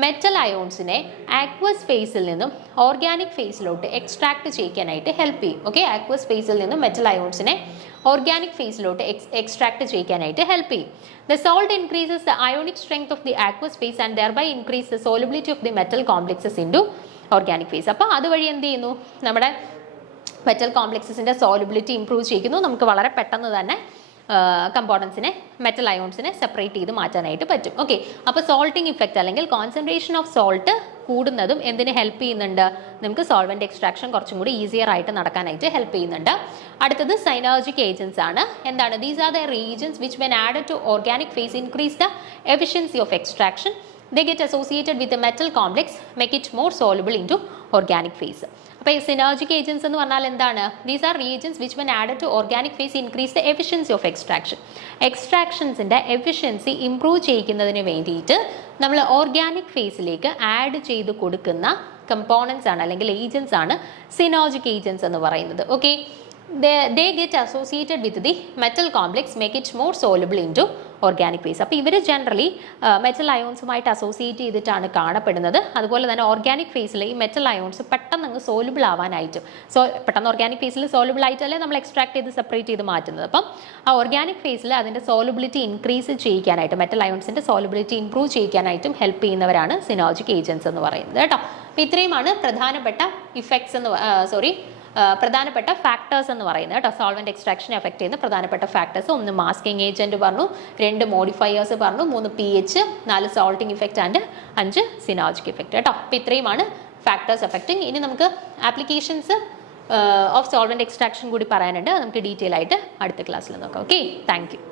മെറ്റൽ അയോൺസിനെ ആക്വസ് ഫേസിൽ നിന്നും ഓർഗാനിക് ഫേസിലോട്ട് എക്സ്ട്രാക്ട് ചെയ്യിക്കാനായിട്ട് ഹെൽപ്പ് ചെയ്യും. ഓക്കെ, ആക്വസ് ഫേസിൽ നിന്നും മെറ്റൽ അയോൺസിനെ ഓർഗാനിക് ഫേസിലോട്ട് എക്സ്ട്രാക്ട് ചെയ്യിക്കാനായിട്ട് ഹെൽപ്പ് ചെയ്യും. The salt increases the ionic strength of the aqueous phase and thereby increase the solubility of the metal complexes into organic phase. അപ്പോൾ അതുവഴി എന്ത് ചെയ്യുന്നു? നമ്മുടെ മെറ്റൽ കോംപ്ലക്സസിൻ്റെ സോലബിലിറ്റി ഇംപ്രൂവ് ചെയ്യുന്നു. നമുക്ക് വളരെ പെട്ടെന്ന് തന്നെ കമ്പോണൻസിനെ മെറ്റൽ അയോൺസിനെ സെപ്പറേറ്റ് ചെയ്ത് മാറ്റാനായിട്ട് പറ്റും. ഓക്കെ, അപ്പോൾ സോൾട്ടിങ് ഇഫക്റ്റ് അല്ലെങ്കിൽ കോൺസെൻട്രേഷൻ ഓഫ് സോൾട്ട് കൂടുന്നതും എന്തിന് ഹെൽപ്പ് ചെയ്യുന്നുണ്ട്? നമുക്ക് സോൾവെന്റ് എക്സ്ട്രാക്ഷൻ കുറച്ചും കൂടി ഈസിയർ ആയിട്ട് നടക്കാനായിട്ട് ഹെൽപ്പ് ചെയ്യുന്നുണ്ട്. അടുത്തത് സൈനർജിക് ഏജൻസ് ആണ്. എന്താണ്? These are the reagents which when added to organic phase increase the efficiency of extraction. They get associated with the metal complex, make it more soluble into organic phase. അപ്പോൾ സിനർജിക് ഏജൻസ് എന്ന് പറഞ്ഞാൽ എന്താണ്? These are reagents which when added to organic phase increase the efficiency of extraction. എക്സ്ട്രാക്ഷൻസിൻ്റെ എഫിഷ്യൻസി ഇംപ്രൂവ് ചെയ്യിക്കുന്നതിന് വേണ്ടിയിട്ട് നമ്മൾ ഓർഗാനിക് ഫേസിലേക്ക് ആഡ് ചെയ്ത് കൊടുക്കുന്ന കമ്പോണൻസ് ആണ് അല്ലെങ്കിൽ ഏജൻസ് ആണ് സിനർജിക് ഏജൻസ് എന്ന് പറയുന്നത്. Okay, they get associated with the metal complex, make it more soluble into organic phase. അപ്പോൾ ഇവർ ജനറലി മെറ്റൽ അയോൺസുമായിട്ട് അസോസിയേറ്റ് ചെയ്തിട്ടാണ് കാണപ്പെടുന്നത്. അതുപോലെ തന്നെ ഓർഗാനിക് ഫേസിൽ ഈ മെറ്റൽ അയോൺസ് പെട്ടെന്ന് അങ്ങ് സോലുബിൾ ആവാനായിട്ടും പെട്ടെന്ന് ഓർഗാനിക് ഫേസിൽ സോലുബിൾ ആയിട്ടല്ലേ നമ്മൾ എക്സ്ട്രാക്ട് ചെയ്ത് സെപ്പറേറ്റ് ചെയ്ത് മാറ്റുന്നത്. അപ്പം ആ ഓർഗാനിക് ഫേസിൽ അതിൻ്റെ സോലുബിലിറ്റി ഇൻക്രീസ് ചെയ്യിക്കാനായിട്ട് മെറ്റൽ അയോൺസിൻ്റെ സോലുബിലിറ്റി ഇംപ്രൂവ് ചെയ്യിക്കാനായിട്ടും ഹെൽപ്പ് ചെയ്യുന്നവരാണ് സിനർജിക് ഏജൻസ് എന്ന് പറയുന്നത് കേട്ടോ. അപ്പോൾ ഇത്രയുമാണ് പ്രധാനപ്പെട്ട ഇഫക്ട്സ് എന്ന് പ്രധാനപ്പെട്ട ഫാക്ടേഴ്സ് എന്ന് പറയുന്നത് കേട്ടോ. സോൾവെന്റ് എക്സ്ട്രാക്ഷൻ എഫക്ട് ചെയ്യുന്ന പ്രധാനപ്പെട്ട ഫാക്ടേഴ്സ്: 1 മാസ്കിംഗ് ഏജന്റ് പറഞ്ഞു, 2 മോഡിഫയേഴ്സ് പറഞ്ഞു, 3 pH, 4 sorting effect and 5 synergic effect കേട്ടോ. അപ്പോൾ ഇത്രയുമാണ് ഫാക്ടേഴ്സ് എഫക്റ്റിംഗ്. ഇനി നമുക്ക് ആപ്ലിക്കേഷൻസ് ഓഫ് സോൾവെന്റ് എക്സ്ട്രാക്ഷൻ കൂടി പറയാനുണ്ട്. നമുക്ക് ഡീറ്റെയിൽ ആയിട്ട് അടുത്ത ക്ലാസ്സിൽ നോക്കാം. Okay, thank you.